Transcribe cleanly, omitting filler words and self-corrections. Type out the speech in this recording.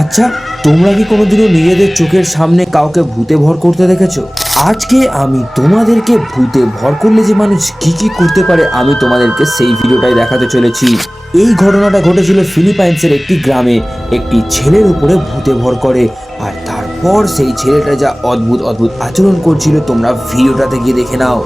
আচ্ছা, তোমরা কি কোনোদিনও নিজেদের চোখের সামনে কাউকে ভূতে ভর করতে দেখেছো? আজকে আমি তোমাদেরকে ভূতে ভর করলে যে মানুষ কি কি করতে পারে আমি তোমাদেরকে সেই ভিডিওটাই দেখাতে চলেছি। এই ঘটনাটা ঘটেছিল ফিলিপাইন্সের একটি গ্রামে। একটি ছেলের উপরে ভূতে ভর করে, আর তারপর সেই ছেলেটা যা অদ্ভুত অদ্ভুত আচরণ করছিল তোমরা ভিডিওটাতে গিয়ে দেখে নাও।